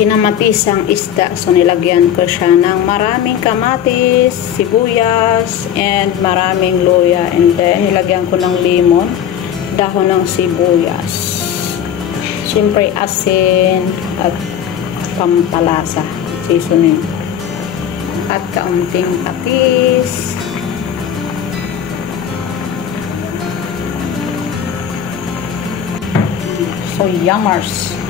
kinamatisang isda. So, nilagyan ko siya ng maraming kamatis, sibuyas, and maraming luya. And then, nilagyan ko ng limon, dahon ng sibuyas. Siyempre, asin at pampalasa, seasoning. At kaunting patis. So, yummers.